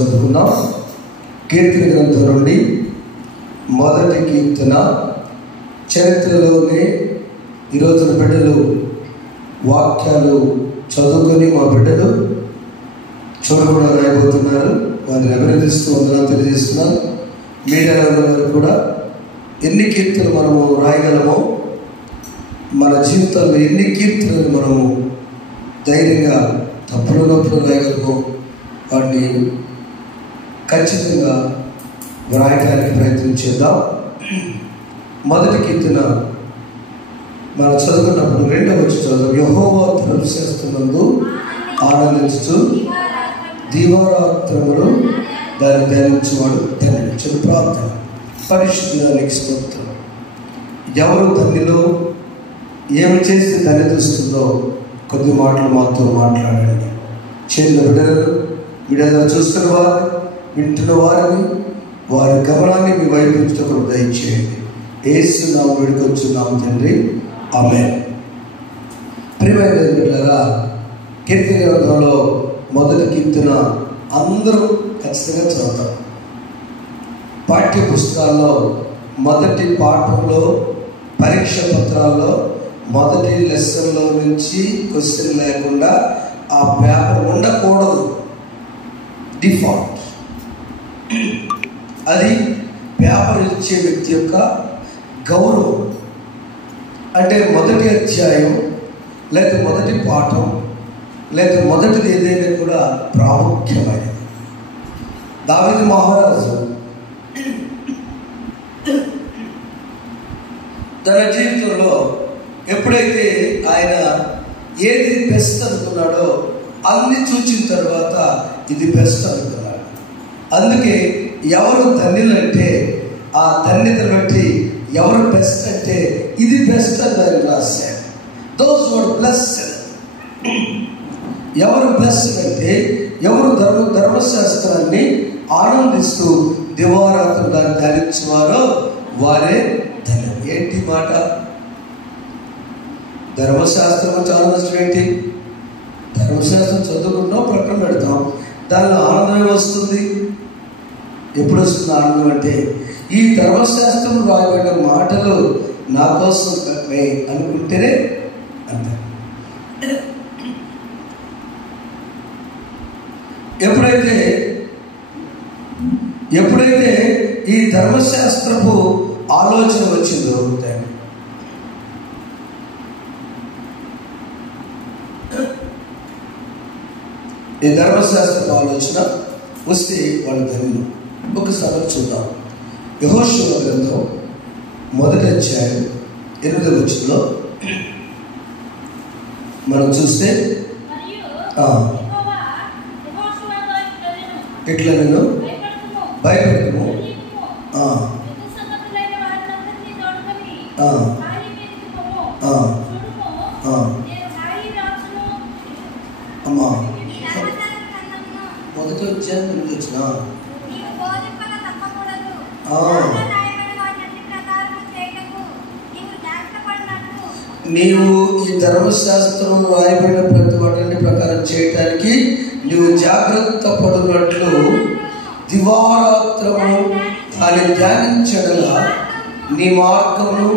చదువుకుందాం. కీర్తన గ్రంథం నుండి మొదటి కీర్తన. చరిత్రలోనే ఈరోజున బిడ్డలు వాక్యాలు చదువుకొని మా బిడ్డలు చూడకుండా రాయబోతున్నారు. వారిని అభినందిస్తూ వందనాలు తెలియజేస్తున్నాను. మీడియాలో ఉన్నవారు కూడా ఎన్ని కీర్తనలు మనము రాయగలమో, మన జీవితంలో ఎన్ని కీర్తనలు మనము ధైర్యంగా తప్పులు నొప్పులు రాయగలమో వాటిని ఖచ్చితంగా వ్రాయడానికి ప్రయత్నం చేద్దాం. మొదటి కీర్తన మనం చదువుకున్నప్పుడు 2వ వచనం చదువు. యెహోవా ధర్మశాస్త్రమందు ఆనందించుచు దీవారాత్రములు దాన్ని ధ్యానించువాడు ధన్యుడు. చిన్న ప్రార్థన. పరిశుద్ధానికి స్తోత్రం. ఎవరు ధన్యులో, ఏమి చేస్తే ధన్యతొస్తుందో కొద్ది మాటలు మాతో మాట్లాడండి. చిన్న బిడ్డలు చూస్తున్న వారిని, వింటున్న వారిని, వారి గమనాన్ని మీ వైపు ఉంచుటకు దయచేయండి. యేసు నామమున వేడుకొంచున్నాము తండ్రి, ఆమేన్. ప్రియమైన బిడ్డలారా, కీర్తన గ్రంథంలో మొదటి కీర్తన అందరూ ఖచ్చితంగా చదువుతాం. పాఠ్య పుస్తకాల్లో మొదటి పాఠంలో, పరీక్ష పత్రాల్లో మొదటి లెసన్లో నుంచి క్వశ్చన్ లేకుండా ఆ పేపర్ ఉండకూడదు. డిఫాల్ట్. అది పేపర్ ఇచ్చే వ్యక్తి యొక్క గౌరవం. అంటే మొదటి అధ్యాయం లేదా మొదటి పాఠం లేదా మొదటిది ఏదైనా కూడా ప్రాముఖ్యమైనది. దావీదు మహారాజు తన జీవితంలో ఎప్పుడైతే ఆయన ఏది బెస్ట్ అనుకున్నాడో అన్ని చూచిన తర్వాత ఇది బెస్ట్ అనుకున్నాడు. అందుకే ఎవరు ధన్యులంటే ఆ ధన్యతను బట్టి ఎవరు బెస్ట్ అంటే ఇది బెస్ట్ అని ఆయన రాశాడు. Those were blessed. ఎవరు బ్లెస్డ్ అంటే ఎవరు ధర్మశాస్త్రాన్ని ఆనందిస్తూ దివారాత్రులు దాన్ని ధ్యానించేవారో వారే ధన్యులు. ఏంటి మాట? ధర్మశాస్త్రం గురించి ఆనందించడం ఏంటి? ధర్మశాస్త్రం చదువుకుంటాం, ప్రక్కన పెడతాం, దానిలో ఆనందమే వస్తుంది. ఎప్పుడు వస్తుంది ఆనందం అంటే ఈ ధర్మశాస్త్రం రాయబడిన మాటలు నా కోసం అనుకుంటేనే అంతే. ఎప్పుడైతే ఈ ధర్మశాస్త్రపు ఆలోచన వచ్చిందో, ఈ ధర్మశాస్త్రపు ఆలోచన వస్తే వాళ్ళు ధన్యులు. ఒకసారి చూద్దాం. యెహోషువ గ్రంథం మొదటి అధ్యాయం 8వ వచనంలో మనం చూస్తే ఇట్లా నేను భయపెడతాము, అమ్మా మొదటి అధ్యాయం 8వ వచనం నీవు ఈ ధర్మశాస్త్రం రాయబడిన ప్రతి వాటిని ప్రకారం చేయటానికి నీవు జాగ్రత్త పడునట్లు దివారాత్రము దాన్ని ధ్యానించడలా నీ మార్గమును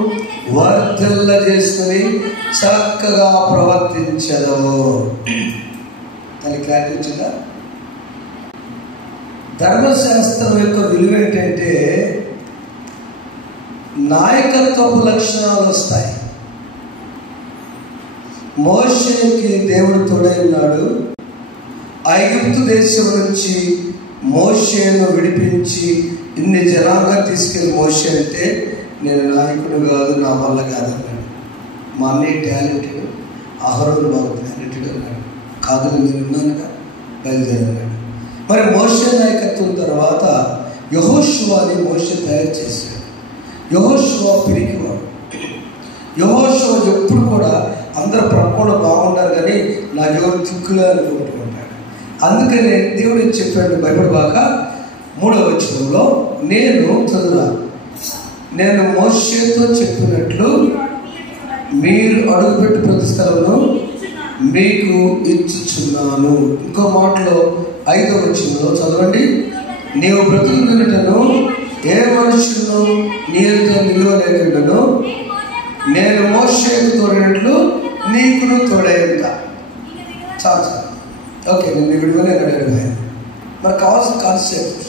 వర్ధిల్ల చేసుకుని చక్కగా ప్రవర్తించదవు. దాని క్లారిటీ వచ్చిందా? ధర్మశాస్త్రం యొక్క విలువ ఏంటంటే నాయకత్వపు లక్షణాలు వస్తాయి. మోషేకి దేవుడు తోడై ఉన్నాడు. ఐగుప్తు దేశం నుంచి మోషేను విడిపించి ఇన్ని జనాంగా తీసుకెళ్ళి మోషే అంటే నేను నాయకుడు కాదు, నా వల్ల కాదన్నాడు. మా అన్నయ్య టాలెంటెడ్, అహరోను బాగా టాలెంటెడ్ అన్నాడు. కాదు నేను ఉన్నానుగా, బయలుదేరన్నాడు. మరి మోషే నాయకత్వం తర్వాత యెహోషువని మోషే తయారు చేశాడు. యెహోషువ పిరికివాడు. యెహోషువ ఎప్పుడు కూడా అందరూ ప్రక్కన బాగుంటారు కానీ నాకెవరు తిక్కులే అనుకుంటూ ఉంటాడు. అందుకనే దేవుడు ఏం చెప్పాడు బైబిల్ బాగా 3వ వచనంలో, నేను మోషేతో చెప్పినట్లు మీరు అడుగుపెట్టి ప్రతి స్థలంలో మీకు ఇచ్చుచున్నాను. ఇంకో మాటలో 5వ వచనంలో చదవండి. నీవు బ్రతుకుతున్నటను ఏ మనుషులను నీతో నిలువలేకుండాను నేను మోషేకు తోడినట్లు నీకును తోడేయంట. చాలు చాలు, ఓకే, నేను విడివనే అడిగాను. మరి కావాల్సిన కాన్సెప్ట్,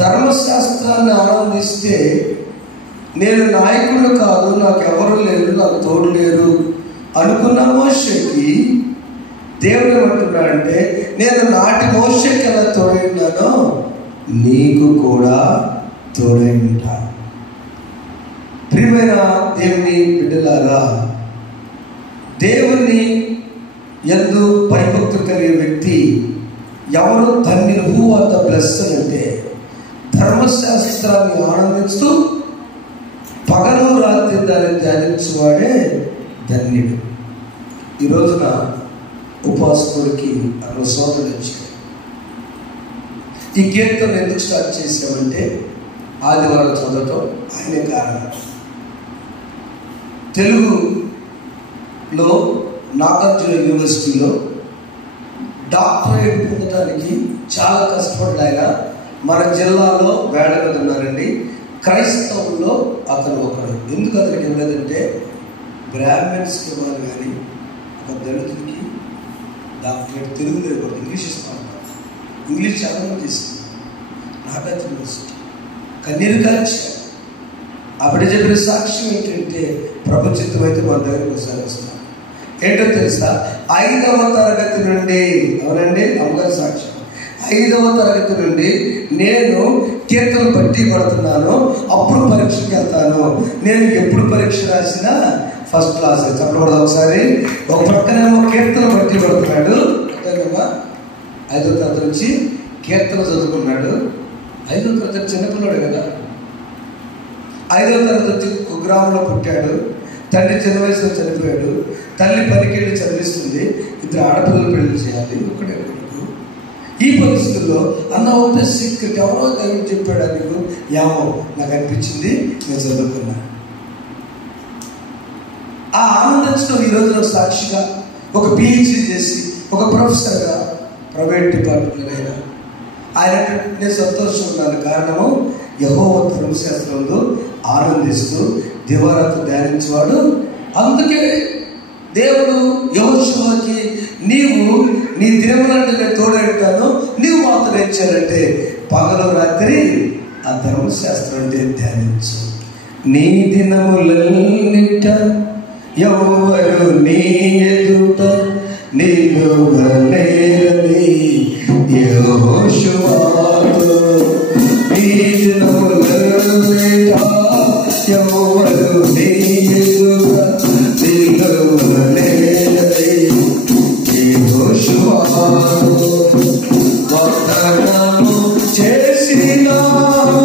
ధర్మశాస్త్రాన్ని ఆనందిస్తే నేను నాయకుడు కాదు, నాకు ఎవరు లేరు, నాకు తోడు లేరు అనుకున్న మోషేకి దేవుడు ఏమంటున్నాడంటే, నేను నాటి మోషేకి ఎలా తోడైనానో నీకు కూడా తోడై ఉంటా. ప్రియమైన దేవుని బిడ్డలారా, దేవుని యందు భయభక్తులు కలిగే వ్యక్తి ఎవరు ధన్యులు? హూ ఆర్ ద బ్లెస్డ్ అంటే ధర్మశాస్త్రాన్ని ఆనందిస్తూ పగలు రాత్రి దాన్ని ధ్యానించేవాడే ధన్యుడు. ఈ రోజున ఉపాసకుడికి 60 సంవత్సరాలు వచ్చాయి. ఈ కీర్తన ఎందుకు స్టార్ట్ చేసామంటే ఆదివారం చదవటం ఆయనే కారణం. తెలుగులో నాగార్జున యూనివర్సిటీలో డాక్టరేట్ పొందడానికి చాలా కష్టపడ్డాడు ఆయన. మన జిల్లాలో వేడ మీద ఉన్నారండి. క్రైస్తవుల్లో అతను ఒకడు. ఎందుకు అతనికి ఇవ్వలేదంటే బ్రాహ్మణ్స్కి ఇవ్వాలి కానీ ఒక దళితుడికి డాక్టరేట్ తెలుగులో ఇవ్వదు, ఇంగ్లీష్ ఇస్తాను. ఇంగ్లీష్ చాలా మంది తీసుకుంది. నాగార్జున యూనివర్సిటీ కన్నీరు కాల్చారు. అప్పుడు చెప్పిన సాక్ష్యం ఏంటంటే ప్రపంచితం అయితే మన దగ్గరికి ఒకసారి వస్తాను. ఏంటో తెలుసా? 5వ తరగతి నుండి, అవునండి అమ్మగారి సాక్ష్యం, 5వ తరగతి నుండి నేను కీర్తన బట్టి పడుతున్నాను. అప్పుడు పరీక్షకి వెళ్తాను. నేను ఎప్పుడు పరీక్ష రాసినా ఫస్ట్ క్లాస్. చెప్పకూడదు ఒకసారి. ఒక పక్కనేమో కీర్తన బట్టి పడుతున్నాడు, అదేనమ్మా 5వ తరగతి నుంచి కీర్తన చదువుకున్నాడు. 5వ తరగతి చిన్నపిల్లాడు కదా. 5వ తరగతి ఒక గ్రామంలో పుట్టాడు. తండ్రి చిన్న వయసులో చనిపోయాడు. తల్లి పనికెళ్ళి చదివిస్తుంది. 2 ఆడపిల్లలు పెళ్లి చేయాలి, ఒకటే కొడుకు. ఈ పరిస్థితుల్లో అన్న ఒకటే సీక్రెట్ ఎవరో దేవుడు చెప్పాడు నీకు, ఏమో నాకు అనిపించింది, నేను చదువుకున్నా. ఆ ఆనందించడం ఈరోజు నాకు సాక్షిగా ఒక PhD చేసి ఒక ప్రొఫెసర్గా ప్రైవేట్ డిపార్ట్మెంట్ అయినా ఆయన నేను సంతోషం ఉన్నాను. కారణము యెహోవా ధర్మశాస్త్రంలో ఆనందిస్తూ దివారాత్రి ధ్యానించేవాడు. అందుకే దేవుడు యెహోషువకి నీవు నీ దినములంటే నేను తోడెడతాను, నీవు మాత్రం ఏం చేయాలంటే పగలు రాత్రి ఆ ధర్మశాస్త్రం అంటే ధ్యానించు. నీ దినములన్నిట ఎవరు నీ ఎదుట నిలువలేరని యెహోషువతో నీ దినములన్నిట ఎవరు నీ ఎదుట నిలువలేరని యెహోషువతో వాగ్దానము చేసినావు.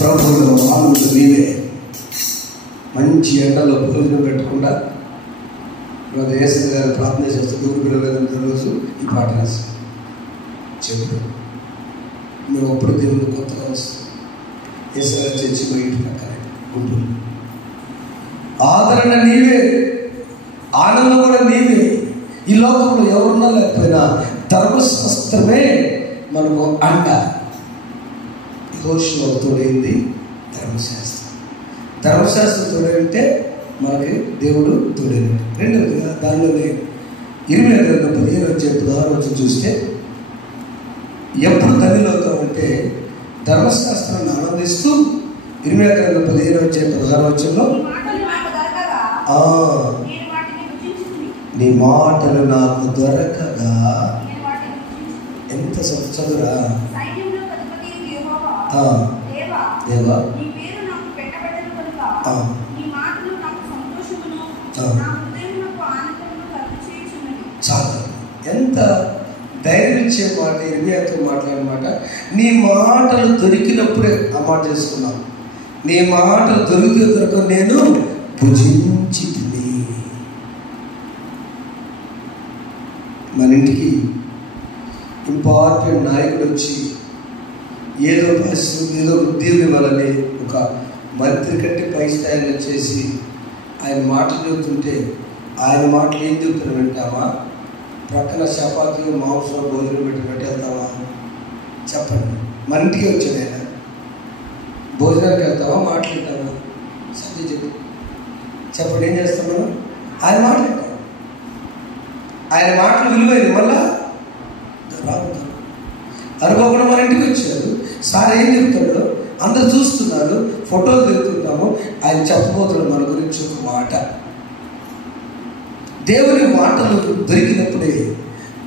ప్రభువులో ఆనందం నీవే. మంచి ఎండలో భోజనం పెట్టకుండా యేసు గారు ప్రార్థన చేస్తూ దూరం పిల్లలందరూ రోజు ఈ పాట రాసి చెప్పు. మేము అప్పుడు దేవుడు కొత్తగా వస్తాం. యేసు గారు చర్చి మా ఇంటి పక్కనే ఉంటుంది. ఆదరణ నీవే, ఆనందం కూడా నీవే. ఈ లోకంలో ఎవరున్నా లేకపోయినా ధర్మశాస్త్రమే మనకు అండ. యెహోషువ తోడైంది ధర్మశాస్త్రం. ధర్మశాస్త్రం తోడైంటే మనకి దేవుడు తోడైనట్టు. రెండవదిగా దానిలోనే 15:16 చూస్తే ఎప్పుడు ధన్యులవుతామంటే ధర్మశాస్త్రాన్ని ఆనందిస్తూ 15:16 నీ మాటలు నాకు దొరకగా. ఎంత చదువురా దేవా, చాలా ఎంత ధైర్యం ఇచ్చే మాట ఇర్మియాతో మాట్లాడిన నీ మాటలు దొరికినప్పుడే ఆ మాట చేసుకున్నాం. నీ మాటలు దొరక నేను భుజించి తిని. మన ఇంటికి ఇంపార్టెంట్ నాయకుడు వచ్చి ఏదో ఉద్యోగం ఇవ్వాలని ఒక మంత్రి కంటే పై స్థాయిలో చేసి ఆయన మాటలు చెబుతుంటే ఆయన మాటలు ఏం చెబుతున్నా వింటావా? ప్రక్కన చపాతీ మాంసం భోజనం పెట్టి వెళ్తావా? చెప్పండి. మన ఇంటికి వచ్చాడు ఆయన. భోజనానికి వెళ్తావా? మాట్లాడతావా? సత్యం చెప్పండి. ఏం చేస్తాం మనం? ఆయన మాట్లాడతాం. ఆయన మాటలు విలువైంది. మళ్ళా రాబోతాం అనుకోకుండా మన ఇంటికి వచ్చారు. సార్ ఏం చెప్తాడో అందరు చూస్తున్నారు, ఫోటోలు దిగుతుంటాము. ఆయన చెప్పబోతున్నాడు మన గురించి ఒక మాట. దేవుని మాటలు దొరికినప్పుడే,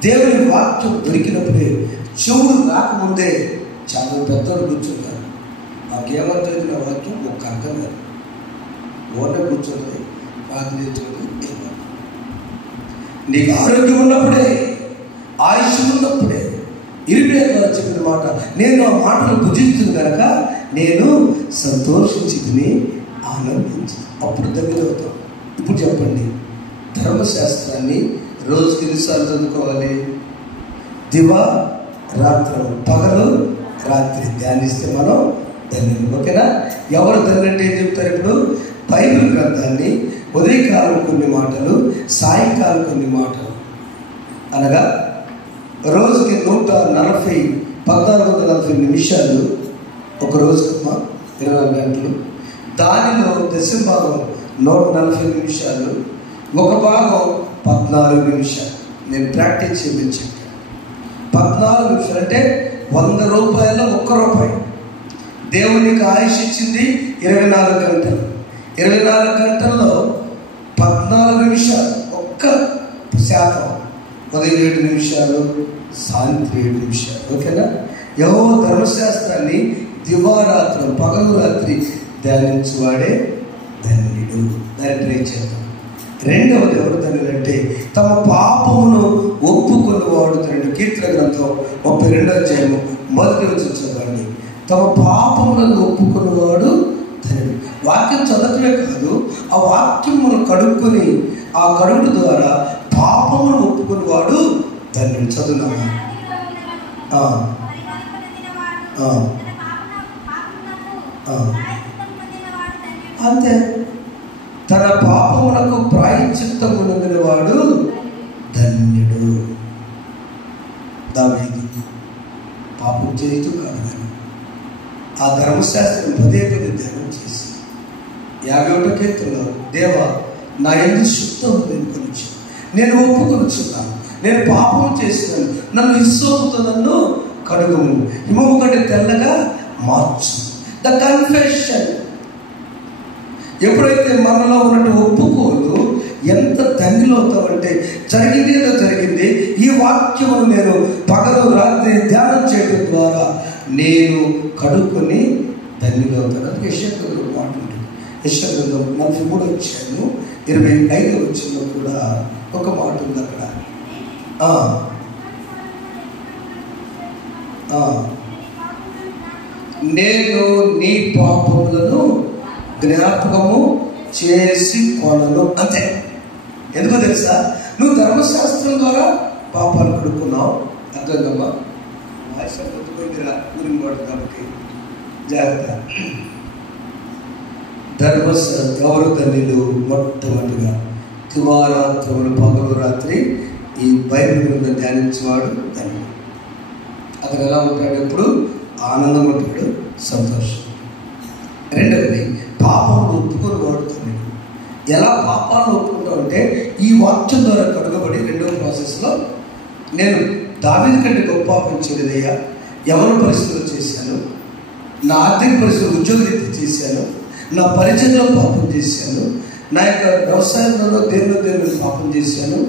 దేవుని వాక్యం దొరికినప్పుడే, చెవులు రాకముందే చాలా పెద్దవాళ్ళు కూర్చున్నారు. మాకేమర్థమైంది నా వాక్యం ఒక అర్థం లేదు. ఓనే కూర్చోండి, ప్రార్థన చేస్తుంది. నీకు ఆరోగ్యం ఉన్నప్పుడే, ఆయుష్ ఉన్నప్పుడే ఇర్మియా ద్వారా చెప్పిన మాట, నేను ఆ మాటలు భుజించింది కనుక నేను సంతోషించి తిని ఆనందించి అప్పుడు దగ్గరవుతాం. ఇప్పుడు చెప్పండి, ధర్మశాస్త్రాన్ని రోజుకి ఎన్నిసార్లు చదువుకోవాలి? దివా రాత్రం, పగలు రాత్రి ధ్యానిస్తే మనం ధన్యులు. ఓకేనా? ఎవరు ధన్యంటే ఏం చెప్తారు? ఇప్పుడు బైబిల్ గ్రంథాన్ని ఉదయకాలం కొన్ని మాటలు, సాయంకాలం కొన్ని మాటలు, అనగా రోజుకి 1440 నిమిషాలు ఒక రోజుకమ్మా, 24 గంటలు. దానిలో దశభాగం 140 నిమిషాలు, ఒక భాగం 14 నిమిషాలు. నేను ప్రాక్టీస్ చేయించాను. 14 నిమిషాలు అంటే 100 రూపాయల్లో 1 రూపాయి. దేవునికి ఆయుష్ ఇచ్చింది 24 గంటలు. 24 గంటల్లో 14 నిమిషాలు, 1% ఉదయం 7 నిమిషాలు, సాయంత్రం 7 నిమిషాలు. ఓకేనా? యెహోవా ధర్మశాస్త్రాన్ని దివారాత్రం, పగలు రాత్రి ధ్యానించువాడే ధన్యుడు. దాన్ని ట్రై చేద్దాం. రెండవది ఎవరు ధన్యులంటే తమ పాపమును ఒప్పుకున్నవాడు ధన్యుడు. కీర్తన గ్రంథం 32 మొదటి వచనం చదవండి. తమ పాపములను ఒప్పుకున్నవాడు ధన్యుడు. వాక్యం చదవటమే కాదు, ఆ వాక్యం మనం కడుక్కొని ఆ కడుగుడు ద్వారా పాపమును ఒప్పుకున్నవాడు ధన్యుడు. చదువున్నామా? అంతే. తన పాపములకు ప్రాయశ్చిత్తము నొందినవాడు ధన్యుడు. దావీదు పాపం చేస్తూ కాదు కానీ ఆ ధర్మశాస్త్రం పదే ధ్యానం చేసి 51వ కీర్తనలో, దేవా నా యందు శుద్ధం కొనుచు, నేను ఒప్పుకొనుచున్నాను, నేను పాపం చేసినాను, నన్ను హిస్సోపుతో నన్ను కడుగుము, హిమము కంటే తెల్లగా మార్చు. The confession. ఎప్పుడైతే మనలో ఉన్నట్టు ఒప్పుకోలు ఎంత ధన్యులు అవుతామంటే జరిగింది ఏదో జరిగింది. ఈ వాక్యమును నేను పగలు రాత్రి ధ్యానం చేయడం ద్వారా నేను కడుక్కొని ధన్యులు అవుతాను. అది యెషయా గ్రంథంలో మాట ఉంటుంది. యెషయా గ్రంథం 43:25 కూడా ఒక మాట ఉంది అక్కడ. నేను నీ పాపములను జ్ఞాపకము చేసి కొనను. అంతే. ఎందుకో తెలుసా? నువ్వు ధర్మశాస్త్రం ద్వారా పాపాలు కడుక్కున్నావు. అర్థమమ్మా? వాయిస్ గుర్తుపోయిందిరా ఊరికి పోవడం కాబట్టి జాగ్రత్త. ధర్మశాస్త్రం ఎవరు ధన్యులు? మొట్టమొదటిగా దివారాత్రములు పగలు రాత్రి ఈ బైబిల్ గ్రంథం ధ్యానించేవాడు ధన్యుడు. అతను ఎలా ఉంటాడు? ఎప్పుడు ఆనందం ఉంటాడు, సంతోషం. రెండవది పాపాలను ఒప్పుకొని వాడు ధన్యుడు. ఎలా పాపాలను ఒప్పుకుంటామంటే ఈ వాక్యం ద్వారా కడుగబడి రెండవ ప్రాసెస్లో నేను దావీదు కంటే గొప్ప పాపం చేయలేదయ్యా, ఎవరి పరిస్థితులు చేశాను, నా ఆర్థిక పరిస్థితులు ఉద్యోగరీత్యా చేశాను, నా పరిచయంలో పాపం చేశాను, నా యొక్క వ్యవసాయంలో దేనిలో పాపం చేశాను,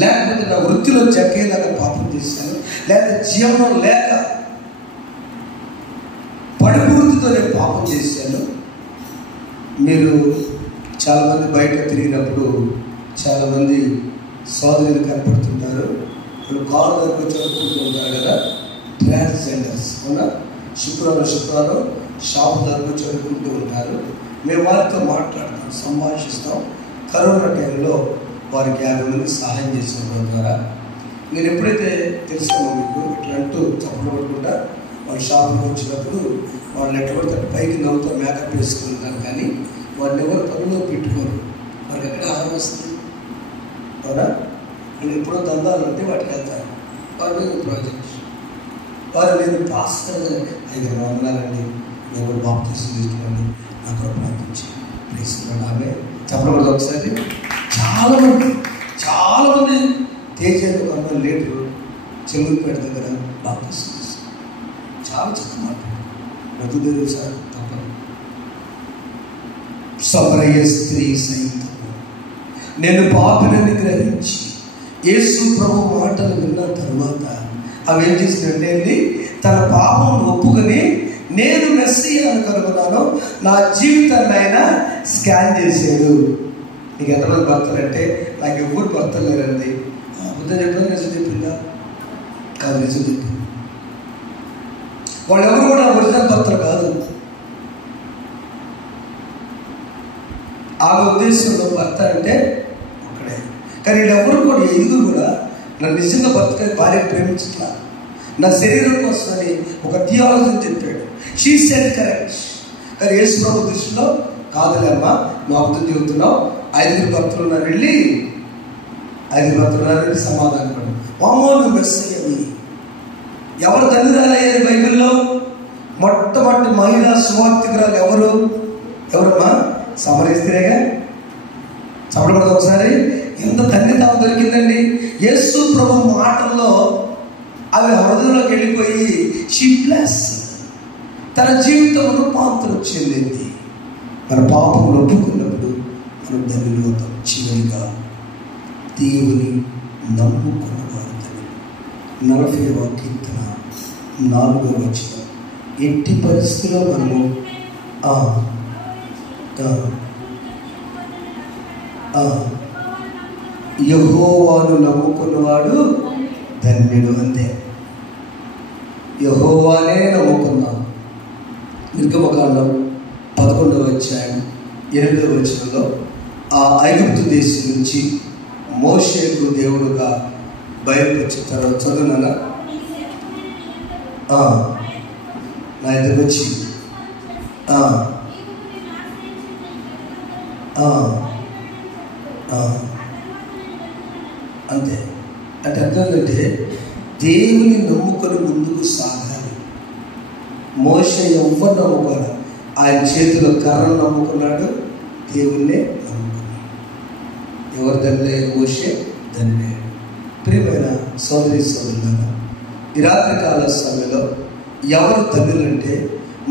లేకపోతే నా వృత్తిలో చెక్కేలాగా పాపం చేశాను, లేకపోతే జీవనం లేక పడుపు వృత్తితో నేను పాపం చేశాను. మీరు చాలామంది బయట తిరిగినప్పుడు చాలామంది సోదరులు కనపడుతుంటారు. వాళ్ళు కారు దగ్గర చదువుకుంటూ ఉంటారు కదా, ట్రాన్స్జెండర్స్. అవునా? శుక్రవారం షాపు దగ్గర చదువుకుంటూ ఉంటారు. మేము వారితో మాట్లాడతాం, సంభాషిస్తాం. కరోనా టైంలో వారికి 50 మంది సహాయం చేసిన ద్వారా నేను ఎప్పుడైతే తెలిసానో మీకు ఇట్లా అంటూ చప్పట్లు పడుకుంటా వాళ్ళ షాపులో వచ్చినప్పుడు వాళ్ళు ఎట్లా పైకి నవ్వుతారు, మేకప్ వేసుకుంటారు. కానీ వాళ్ళని ఎవరు పనుల్లో పెట్టుకోరు. వాళ్ళకి ఎక్కడ ఆహారం వస్తుంది? అవునా? వాళ్ళు ఎప్పుడో దందాలు అంటే వాటికి వెళ్తారు. వాళ్ళ మీద ప్రాజెక్ట్ వారు నేను పాస్టర్ 5 వందనాలండి, నేను కూడా బాప్తిసం తీసుకోండి, నాకు కూడా ప్రార్థించి ప్రేస్తున్నాను. ఆమె చెప్పడం ఒకసారి చాలామంది తేజ ఒక అమ్మాయి లీడరు చెంగుపేట దగ్గర బాప్తిసం తీసుకోండి. చాలా చక్కగా మాట్లాడు మధుదేవి సార్ తప్పదు. సమరయ స్త్రీ సైతం నేను పాపినని గ్రహించి యేసు ప్రభు మాటలు విన్న తర్వాత అవి ఏం చేసినట్టు తన పాపం ఒప్పుకొని నేను మెస్సీయాను కనుగొన్నాను, నా జీవితాన్ని ఆయన స్కాన్ చేశాడు. నీకు ఎంతమంది భర్తలు అంటే నాకు ఎవరు భర్తలు లేరండి. అబద్ధం చెప్పినా నిజం చెప్పిందా? కాదు, నిజం చెప్పింది. వాళ్ళు ఎవరు కూడా ఒరిజినల్ భర్తలు కాదు. ఆ ఉద్దేశంలో భర్త అంటే ఒకడే. కానీ వీళ్ళెవరు కూడా ఎదుగురు కూడా నన్ను నిజంగా భర్త భార్య ప్రేమించట్లా, నా శరీరం కోసమని ఒక థియాలజీని చెప్పాడు. She said correct. కానీ యేసు ప్రభు దృష్టిలో కాదులేమ్మా, నువ్వు అబద్ధం చెబుతున్నావు, 5 భర్తలు ఉన్నారు, వెళ్ళి 5 భర్తలు ఉన్నారని సమాధానం పడు. నువ్వు మెస్సయ్యవి. ఎవరు ధన్యురాలయ్యారు బైబిల్లో? మొట్టమొదటి మహిళా సువార్తికురాలు ఎవరమ్మా? సమరయ స్త్రీగా. చెప్పడం ఒకసారి ఎంత ధన్యత దొరికిందండి. యేసు ప్రభు మాటల్లో అవి హృదయంలోకి వెళ్ళిపోయి షీ ప్లస్ తన జీవితం రూపాంతరం చెందింది. మన పాపములు ఒప్పుకున్నప్పుడు మనం ధన్యులు అవుతాం. చివరిగా దేవుని నమ్ముకున్నవారు ధన్యులు. 40వ కీర్తన 4వ వచనం. ఎట్టి పరిస్థితుల్లో మనము యెహోవాను నమ్ముకున్నవాడు ధన్యుడు. అంతే, యెహోవానే నమ్ముకున్నాం. నిర్గమకాండం 11వ అధ్యాయం 8వ వచనంలో ఆ ఐగుప్తు దేశం నుంచి మోషేకు దేవుడుగా బయలుపరిచిన తర్వాత చదువునా నా దగ్గరకు వచ్చి అంతే. అంటే అర్థం ఏంటంటే దేవుని నమ్ముకొని ముందుకు సాగాలి. మోషే ఎవ్వరు నమ్ముకోవాలి, ఆయన చేతిలో కర్రను నమ్ముకున్నాడు, దేవుణ్ణే నమ్ముకున్నాడు. ఎవరు ధన్యులే? మోషే ధన్యులే. ప్రియమైన సోదరి సోదరులారా, ఈ రాత్రి కాల సమయంలో ఎవరు ధన్యులంటే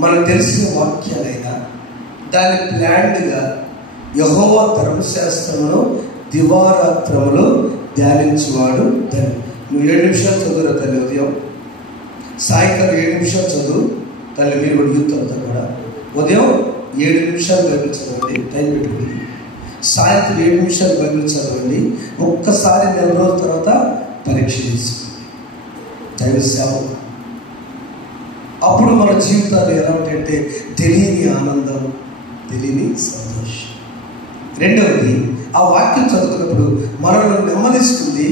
మనకు తెలిసిన వాక్యాలైనా దాన్ని ప్లాండ్గా యెహోవా ధర్మశాస్త్రమును దివారాత్రములో ధ్యానించువాడు ధన్యుడు. నువ్వు 7 నిమిషాలు చదువురా తల్లి, ఉదయం సాయంకాలం 7 నిమిషాలు చదువు తల్లి. మీరు కూడా యూత్ అంతా కూడా ఉదయం 7 నిమిషాలు బైబిల్ చదవండి, టైం పెట్టుకుని. సాయంత్రం 7 నిమిషాలు బైబిల్ చదవండి. ఒక్కసారి 4 రోజుల తర్వాత పరీక్ష చేసుకోండి. దైవ సేవ. అప్పుడు మన జీవితాలు ఎలా ఉంటాయంటే తెలియని ఆనందం, తెలియని సంతోషం. రెండవది, ఆ వాక్యం చదువుతున్నప్పుడు మనల్ని నెమ్మదిస్తుంది,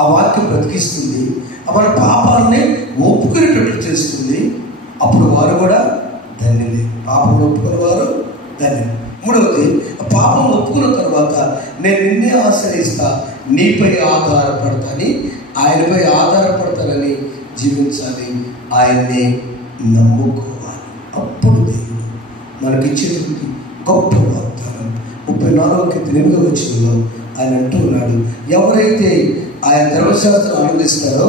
ఆ వాక్యం బ్రతికిస్తుంది, మన పాపాలని ఒప్పుకునేటట్టు చేస్తుంది. అప్పుడు వారు కూడా ధన్యులే. పాపం ఒప్పుకున్న వారు ధన్యులు. మూడవది, పాపం ఒప్పుకున్న తర్వాత నేను నిన్నే ఆశ్రయిస్తా, నీపై ఆధారపడతాని, ఆయనపై ఆధారపడతానని జీవించాలి, ఆయన్నే నమ్ముకోవాలి. అప్పుడు దేవుడు మనకిచ్చేటువంటి గొప్ప వాగ్దానం 34:8 వచనంలో ఆయన అంటూ ఉన్నాడు, ఎవరైతే ఆయన ధర్మశాస్త్రం ఆనందిస్తారో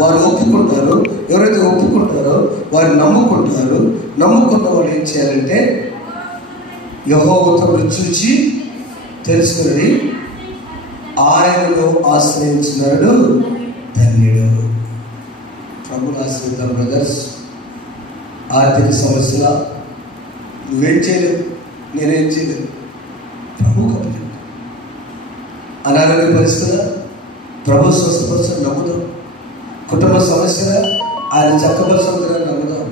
వారు ఒప్పుకుంటారు. ఎవరైతే ఒప్పుకుంటారో వారు నమ్ముకుంటారు. నమ్ముకున్న వాళ్ళు ఏం చేయాలంటే యెహోవా రుచి చూచి తెలుసుకుని ఆయనను ఆశ్రయించినాడు ధన్యుడు. ప్రభుని ఆశ్రయిద్దాం బ్రదర్స్. ఆర్థిక సమస్యల నువ్వేం చేయలేవు, నేనేం చేయలేవు, ప్రభు కప్పలేదు. అనారోగ్య పరిస్థితుల ప్రభు స్వస్థపరచని నమ్ముదాం. కుటుంబ సమస్యల ఆయన చక్కపరచుకుంటారని నమ్ముదాం.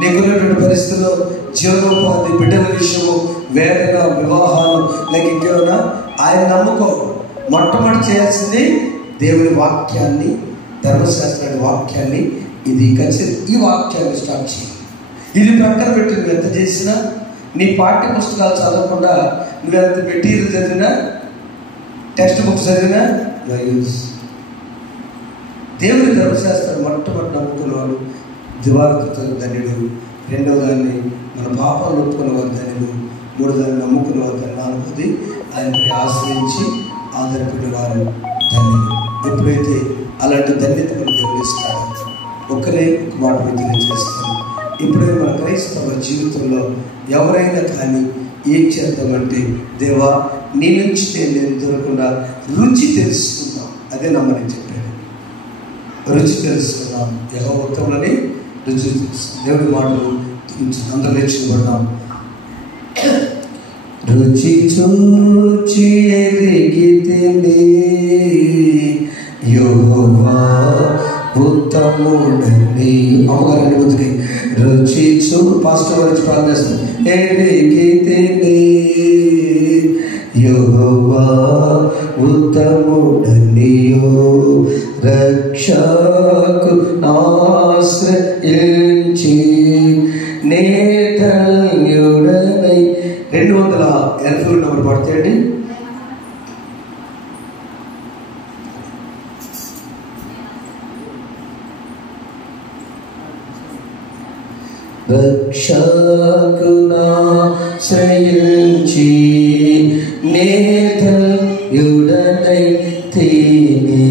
నీకున్నటువంటి పరిస్థితుల్లో జీవనోపాధి, బిడ్డల విషయము, వేదన, వివాహాలు, లేక ఇంకేమైనా ఆయన నమ్ముకో. మొట్టమొదటి చేయాల్సింది దేవుని వాక్యాన్ని, ధర్మశాస్త్రాన్ని వాక్యాన్ని, ఇది ఖచ్చితంగా ఈ వాక్యాన్ని స్టార్ట్ చేయాలి. ఇది ప్రక్కన పెట్టి నువ్వు ఎంత చేసినా, నీ పాఠ్య పుస్తకాలు చదవకుండా నువ్వెంత మెటీరియల్ చదివినా, టెక్స్ట్ బుక్స్ చదివినా యూజ్. దేవుని ధర్మశాస్త్రాన్ని మొట్టమొదటి నమ్ముకున్న వాడు దివారాత్రులు ధన్యుడు. రెండవ దాన్ని మన పాపాలను ఒప్పుకున్న వారు ధన్యుడు. మూడో దాన్ని నమ్ముకున్న వారు ధన్యుడు. నాలుగోది ఆయనపై ఆశ్రయించి ఆధారపడిన వారు ధన్యుడు. ఎప్పుడైతే అలాంటి ధన్యత మనం గమనిస్తాడో ఒక్కనే ఒక మాట తెలియజేస్తాను. ఇప్పుడే మన క్రైస్తవ జీవితంలో ఎవరైనా కానీ ఏం చేద్దామంటే, దేవా నీ నుంచి నేను దొరకకుండా రుచి తెలుసుకుందాం. అదే నమ్మని చెప్పాను. రుచి తెలుసుకున్నాం, యెహోవా ఉత్తములని రుచి తెలుసుకున్నాం. దేవుడి మాటలు అందరూ నేర్చుకున్నాం. రుచి చూచి ఎరిగితిని యెహోవా ఉత్తముడని. అమ్మగారండి ముందుకి రుచి చూ పాస్టర్ గురించి ప్రార్థిస్తాం. ఎరిగితిని యెహోవా ఉత్తముడనియో రక్షకు ఆశ్రయించి నే ధన్యుడనై. 280 నెంబర్ పడతాయండి. రక్షకునాశ్రయించి నే ధన్యుడనై తిని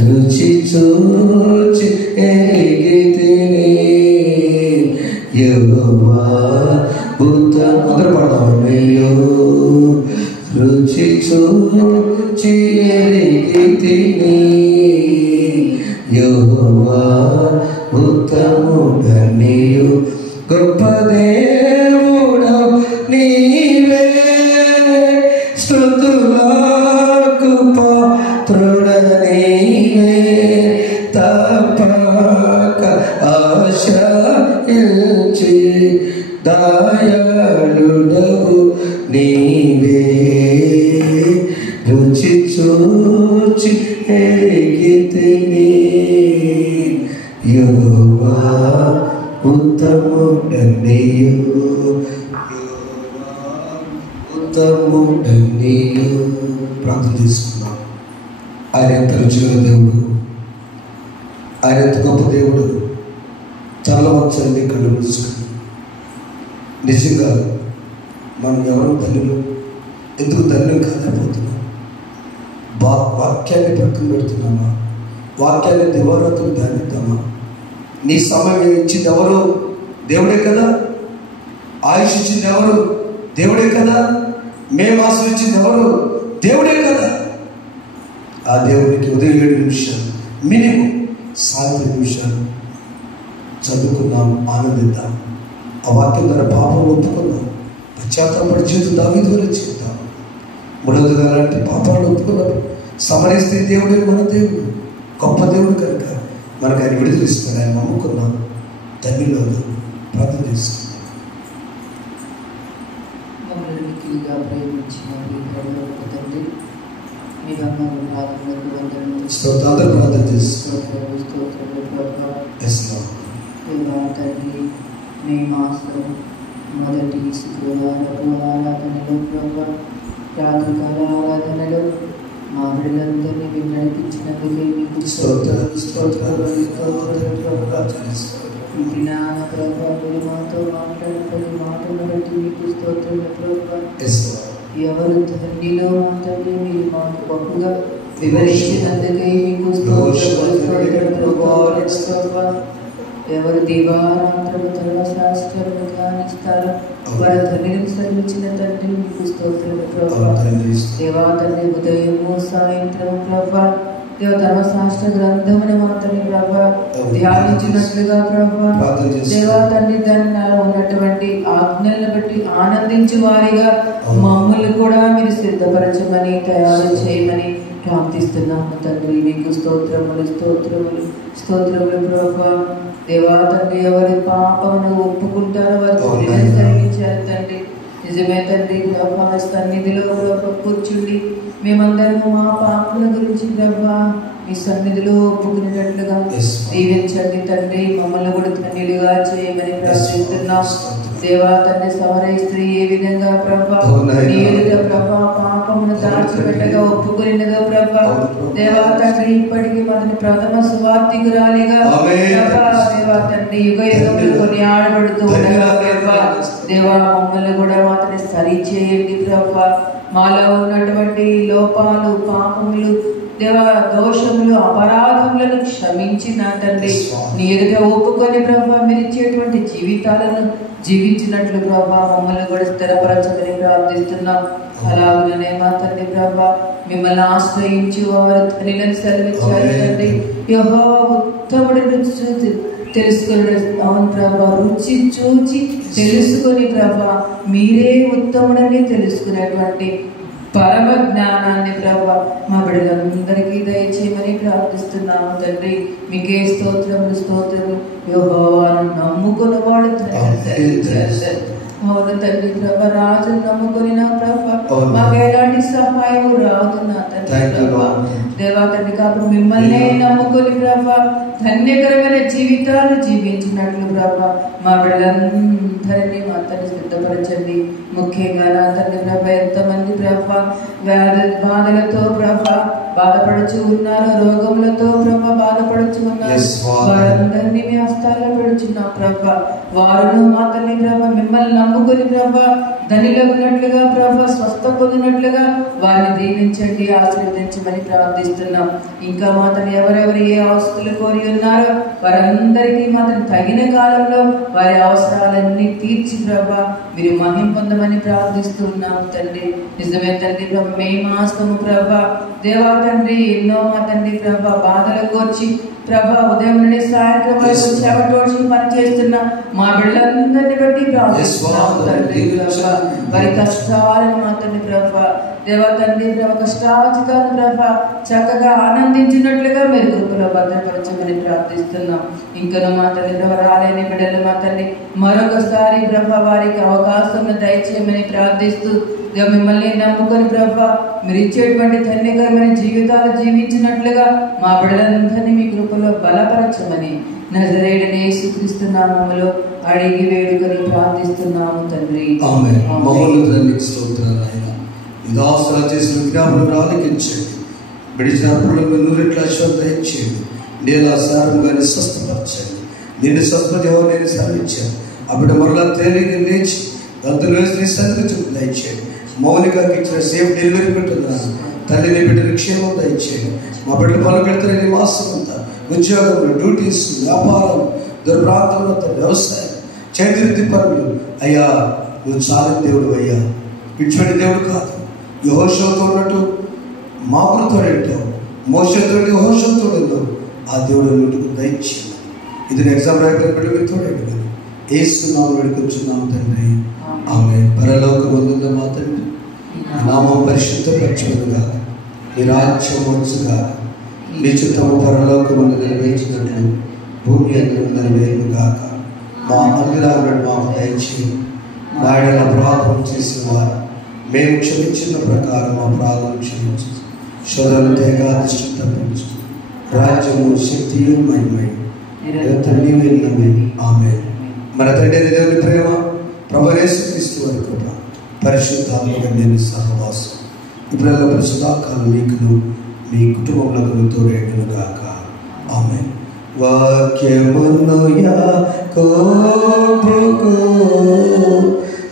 రుచి చూచి ఎరిగితిని యెహోవా అందరూ పడతామయ్యో. రుచి చూచి ఎరిగితిని యెహోవా ఉత్తముడనియు గొప్ప దేవుడవు నీవే స్తుతులకు పాత్రుడనీవే తప్పక ఆశయించి దయాళుడవు నీవే రుచి చూచి ఎరిగితిని యెహోవా ఉత్తముడనియు ఉత్తముడనియు. ప్రార్థన చేసుకున్నాం. ఆయన ఎంత రుచిగల దేవుడు, ఆయన ఎంత గొప్ప దేవుడు. చల్లవచ్చండి కళ్ళు మూసుకుని. నిజంగా మనం ఎవరు ధన్యులు? ఎందుకు ధన్యం కాకపోతున్నాం? వాక్యాన్ని పక్కన పెడుతున్నామా? వాక్యాన్ని దివారాత్రులు ధ్యానిద్దామా? నీ సమయం ఇచ్చింది ఎవరు? దేవుడే కదా. ఆయుష్ ఇచ్చింది ఎవరు? దేవుడే కదా. మే మాసం ఇచ్చింది ఎవరు? దేవుడే కదా. ఆ దేవుడికి ఉదయం 7 నిమిషాలు, మినిమం సాయంత్రం నిమిషాలు చదువుకున్నాం, ఆనందిద్దాం. ఆ వాక్యం ద్వారా పాపం ఒప్పుకున్నాం, పశ్చాత్తాపడి జీవితం దావీదు వలె చేద్దాం. మూడవదిగా అలాంటి పాపాలను ఒప్పుకున్నాం. సమరస్తే దేవుడే మన దేవుడు, గొప్ప దేవుడు కనుక మనకు ఆయన విడుదల ఇస్తాడు. ఆయన నమ్ముకున్నాం, ధన్యులను ప్రార్థన చేసుకున్నాం. స్తోత్రాలు ప్రార్థన చేసుకున్నాం. మే మాసం మొదటి శుక్రవారపు ఆరాధనలో ప్రభా, రాత్రికాల ఆరాధనలో మా బిడ్డలందరినీ మీరు నడిపించినందుకే మీకు జ్ఞాన ప్రభా, మీరు మాతో మాట్లాడుకుని మాటలు బట్టి మీకు స్తోత్రాలు ప్రభా. ఎవరు ధన్యులో మాత్రమే మీరు మాకు గొప్పగా వివరించినందుకే మీకు స్తోత్రాలు ప్రభా. ఎవరు దివారాత్రము సర్వశాస్త్రము ధ్యానిస్తారో వారి ధన్యులకు సర్వించిన తండ్రి మీకు స్తోత్రాలు ప్రభా. దేవా తండ్రి, ఉదయము సాయంత్రము ప్రభా, దేవ ధర్మశాస్త్ర గ్రంథముని మాత్రమే ప్రభా ధ్యానించినట్లుగా ప్రభా, దేవా తండ్రి దానిలో ఉన్నటువంటి ఆజ్ఞలను బట్టి ఆనందించే వారిగా మమ్మల్ని కూడా మీరు సిద్ధపరచమని, తయారు చేయమని ప్రార్థిస్తున్నాము తండ్రి. మీకు స్తోత్రములు స్తోత్రములు స్తోత్రములు ప్రభా. దేవా తండ్రి, ఎవరి పాపమును ఒప్పుకుంటారో వారికి జరిగించారు తండ్రి. నిజమే తండ్రి ప్రభా, సన్నిధిలో ప్రభా కూర్చుండి మేమందరము మా పాపముల గురించి ప్రభా మీ సన్నిధిలో ఒప్పుకునేటట్లుగా దీవించండి తండ్రి. మమ్మల్ని కూడా ధన్యులుగా చేయమని ప్రార్థిస్తున్నాం. దేవా తండ్రి, సమరయ స్త్రీ ఏ విధంగా ప్రభా నీ ఎదుట ప్రభా పాపమును దాచిపెట్టగా ఒప్పుకునేదో ప్రభా, దేవా తండ్రి ఇప్పటికీ మనని ప్రథమ సువార్థికురాలిగా ప్రభా, దేవా తండ్రి యుగ యుగములు కొన్ని ఆడబడుతూ ఉండగా ప్రభా, దేవా మమ్మల్ని కూడా మాత్రం సరి చేయండి ప్రభా. మాలో ఉన్నటువంటి లోపాలు, పాపములు, దేవా దోషములు, అపరాధములను క్షమించి నా తండ్రి నీ ఎదుట ఒప్పుకొని ప్రభా మీరు ఇచ్చేటువంటి జీవితాలను జీవించినట్లు ప్రభా మమ్మల్ని కూడా స్థిరపరచమని ప్రార్థిస్తున్నాం. అలాగనే మా తండ్రి ప్రభా, మిమ్మల్ని ఆశ్రయించి వారు ధన్యులను సెలవిచ్చారు తండ్రి. యెహోవా ఉత్తముడని తెలుసుకుని, అవును ప్రభా, రుచి చూచి తెలుసుకొని ప్రభా మీరే ఉత్తముడని తెలుసుకునేటువంటి పరమ జ్ఞానాన్ని ప్రభా మా బిడ్డలందరికీ దయచేయమని ప్రార్థిస్తున్నాము తండ్రి. మీకే స్తోత్రములు స్తోత్రములు. యెహోవాను నమ్ముకున్న వాడు అవును తండ్రి ప్రభా, రాజు నమ్ముకొని నా ప్రభా మాకు ఎలాంటి సహాయం రాదు నా తండ్రి ప్రభా. దేవా తండ్రి, కాబట్టి మిమ్మల్ని నమ్ముకొని ప్రభా ధన్యకరమైన జీవితాలు జీవించినట్లు ప్రభా మా బిడ్డలందరినీ మా తండ్రి సిద్ధపరచండి. ముఖ్యంగా నా తండ్రి ప్రభా ఎంతమంది ప్రభా వ్యాధి బాధలతో ప్రభా బాధపడుచు ఉన్నారు, రోగములతో ప్రభా బాధపడుచు ఉన్నారు, వారందరినీ మీ హస్తాల్లో పెడుచున్నాం ప్రభా. వారును మా తల్లి ప్రభా మిమ్మల్ని నమ్ముకొని ప్రభా ధనిలగున్నట్లుగా ప్రభా స్వస్థ పొందినట్లుగా వారిని దీవించండి, ఆశీర్వదించమని ప్రార్థిస్తున్నాం. ఇంకా మాత్రం ఎవరెవరు ఏ అవసరాలు కోరి ఉన్నారో వారందరికీ మాత్రం తగిన కాలంలో వారి అవసరాలన్నీ తీర్చి ప్రభా మీరు మహిమ పొందమని ప్రార్థిస్తున్నాం తండ్రి. నిజమే తండ్రి ప్రభా, మే మాసము ప్రభా దేవా తండ్రి ఎన్నో మా తండ్రి ప్రభా బాధలు కోర్చి ప్రభా ఉదయం నుండి సాయంత్రం వరకు చెమటోడ్చి పని చేస్తున్న మా బిడ్డలందరినీ బట్టి ప్రార్థిస్తున్నాం తండ్రి ప్రభా. వారి కష్టాలను మా తండ్రి ప్రభా దేవా తండ్రి ప్రభా కష్టాజితాన్ని ప్రభా చక్కగా ఆనందించినట్లుగా మీరు కృపలో భద్రపరచమని ప్రార్థిస్తున్నాం. ఇంకా మా తండ్రి ప్రభా రాలేని బిడ్డలు మా తండ్రి మరొకసారి ప్రభా వారికి అవకాశం దయచేయమని ప్రార్థిస్తూ మిమ్మల్ని నమ్ముకొని ప్రభా మీరు ఇచ్చేటువంటి ధన్యకరమైన జీవితాలు జీవించినట్లుగా మా బిడ్డలందరినీ మీ కృపలో బలపరచమని నజరేయుడైన యేసుక్రీస్తు నామములో అడిగి వేడుకొని ప్రార్థిస్తున్నాము తండ్రి. చేసిన విజ్ఞాపనలు ఆలకించండి, విడిచిన అప్పులకు నూరెట్ల అశ్వత్థ ఇచ్చేయండి, నేల సారంగానే స్వస్థపరచండి. నేను స్వస్థత ఎవరు నేను సాధించాను అప్పుడు మరలా తేలిక లేచి గంతులు వేసి సన్నిధి దయచేయండి. మౌనికకి ఇచ్చిన సేఫ్ డెలివరీ పెట్టున్నాను తల్లిని బిడ్డలు క్షేమం దయచేయండి. మా బిడ్డలు పలుకెళ్తారని మాసం అంతా ఉద్యోగంలో, డ్యూటీస్, వ్యాపారం, దుర్ప్రాంతంలో, వ్యవసాయం, చేతివృత్తి పనులు అయ్యా నువ్వు చాలా దేవుడు అయ్యా. విడిచిపెట్టే దేవుడు కాదు. యెహోషువతో ఉన్నట్టు మాకులతో ఏంటో, మోషతో యెహోషువతో ఏందో ఆ దేవుడు అన్నిటికి దయచేయాలి. ఇది ఎగ్జామ్ రాయబడి పెట్టుతో కానీ ఏస్తున్నాము వేడుకొచ్చున్నాము తండ్రి. ఆమె పరలోకమందున్న మా తండ్రి, నామం పరిశుద్ధపరచునుగా, నీ రాజ్యం వచ్చుగా, నీ చిత్తము పరలోకమందు నెరవేర్చినట్లు భూమి అందరూ నెరవేరుగాక. మా అల్లిరాలను మాకు దయచేయి. మా ఎడల అపరాధం చేసిన వారు మేము క్షమించిన ప్రకారం మా అపరాధం క్షమించు. శోధనలు తెగాదిష్టి తప్పించు. రాజ్యము శక్తియు మహిమయు నీవే. ఆమేన్. మన తండ్రి దేవుని ప్రేమ, ప్రభువైన యేసుక్రీస్తు వారి కృప, పరిశుద్ధాత్మ నేను సహవాసం ఇప్పుడల్లా పరిశుద్ధాకాలం మీకును మీ కుటుంబంలో తోడేయును గాక. ఆమేన్. వాక్యమును యాకోబుకు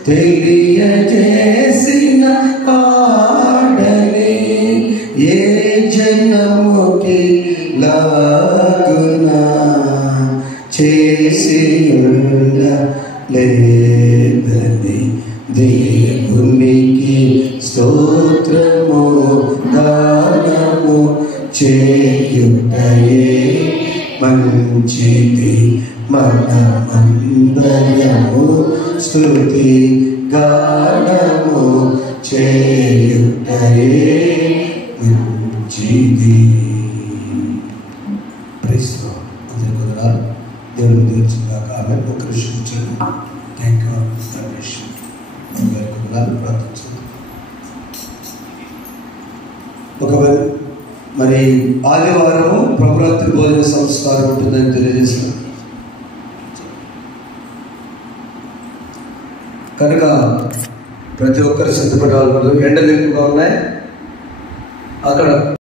తెలియజేసిన పాడని ఏ జన్మముకి లాగునా చేసి ఉండలేదని దేవునికి స్తోత్రము గానము చేయుటయే మంచిది. మనమందరము స్తుతి గానము చేయుటయే మంచిది. Praise Lord. అందరికీ వందనాలు. దేవుని దీవించుగాక. ఆమె కృషించండి. Thank you. ప్రార్థించండి. ఒకవేళ మరి ఆదివారము ప్రభురాత్రి భోజన సంస్కారం ఉంటుందని తెలియజేసిన కనుక ప్రతి ఒక్కరు సిద్ధపడాలి. ఎండలు ఎక్కువగా ఉన్నాయి అక్కడ.